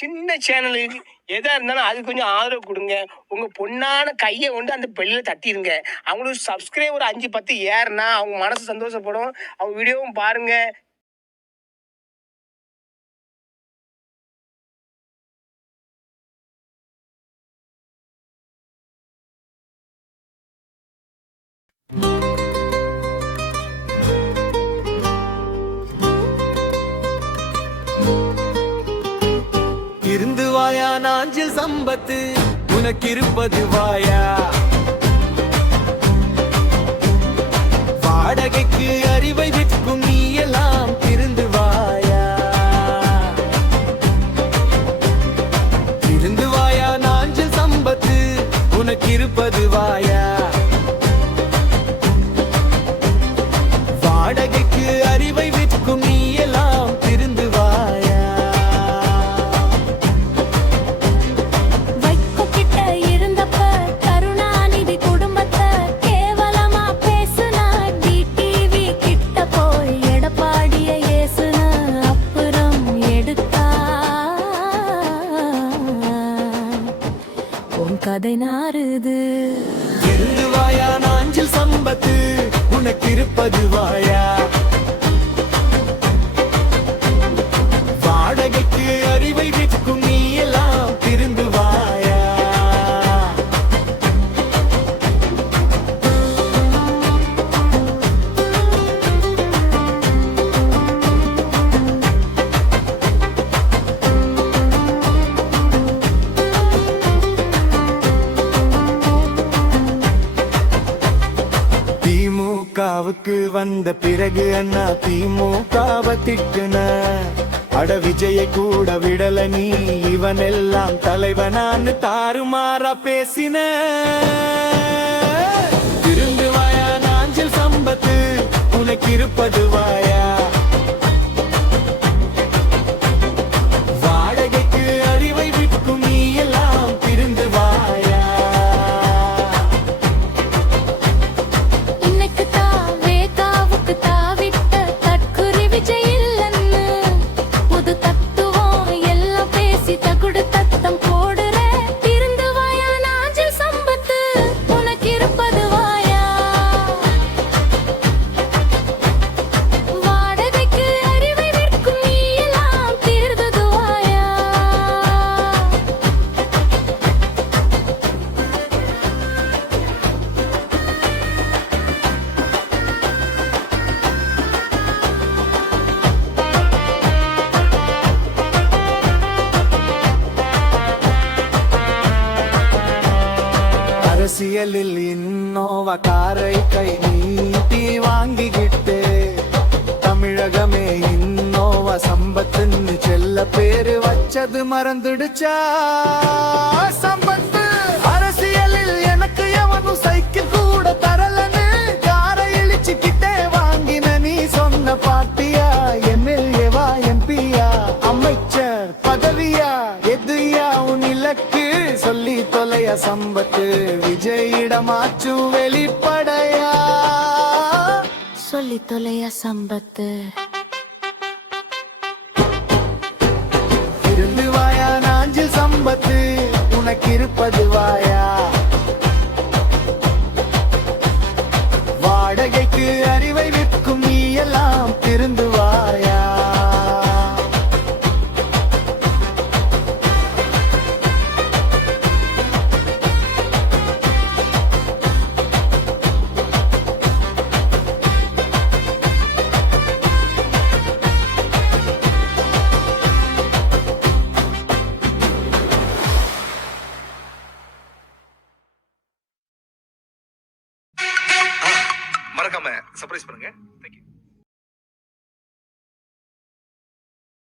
சின்ன சேனலுக்கு எதா இருந்தாலும் அது கொஞ்சம் ஆதரவு கொடுங்க. உங்க பொண்ணான கையை கொண்டு அந்த பெல்லில் தட்டிடுங்க. அவங்களுக்கு சப்ஸ்கிரைபர் 5 10 ஏறுனா அவங்க மனசு சந்தோஷப்படும். அவங்க வீடியோவும் பாருங்க. இருந்து வாயா நாஞ்சில் சம்பத்து உனக்கு இருப்பது வாயா, வாடகைக்கு அறிவை விற்கும் நீ எல்லாம் திருந்து வாயா. இருந்து வாயா நாஞ்சில் சம்பத்து உனக்கு இருப்பது வாயா, வாடகைக்கு அறிவை விற்கும் நீ எல்லாம் திருந்து வாயா. கதை நாறுது. இருந்து வாயா நாஞ்சில் சம்பத்து உனக்கு இருப்பது வாயா, வாடகைக்கு அறிவை விற்கும் நீ எல்லாம் திருந்து வாயா. திமுகவுக்கு வந்த பிறகு அண்ணா திமுகவை திட்டுன, அட விஜயை கூட விடல நீ, இவன் எல்லாம் தலைவனான்னு தாறுமாறா பேசின. திருந்து வாயா நாஞ்சில் சம்பத்து உனக்கு இருப்பது வாயா, வாடகைக்கு அறிவை விற்கும் நீ எல்லாம் திருந்து வாயா. அரசியலில் இன்னோவா காரை கை நீட்டி வாங்கிக்கிட்டு, தமிழகமே இன்னோவா சம்பத்துன்னு செல்ல பேரு வச்சது மறந்துடுச்சா சம்பத்து. அரசியலில் எனக்கு எவனும் சைக்கிள் கூட தரலன்னு காரை இழிச்சுக்கிட்டே வாங்கின நீ சொன்ன பாட்டியா, எம்எல்ஏவா எம்பியா அமைச்சர் பதவியா, எதுயா உன் இலக்கு சொல்லி தொலைய சம்பத்து. விஜயிடமாச்சு வெளிப்படையா சொல்லி தொலைய சம்பத்து. இருந்து வாயா நாஞ்சில் சம்பத்து உனக்கு இருப்பது வாயா, வாடகைக்கு அறிவை விற்கும் நீ எல்லாம் திருந்து வாயா. மறக்காம சர்ப்ரைஸ் பண்ணுங்க. தேங்க்யூ.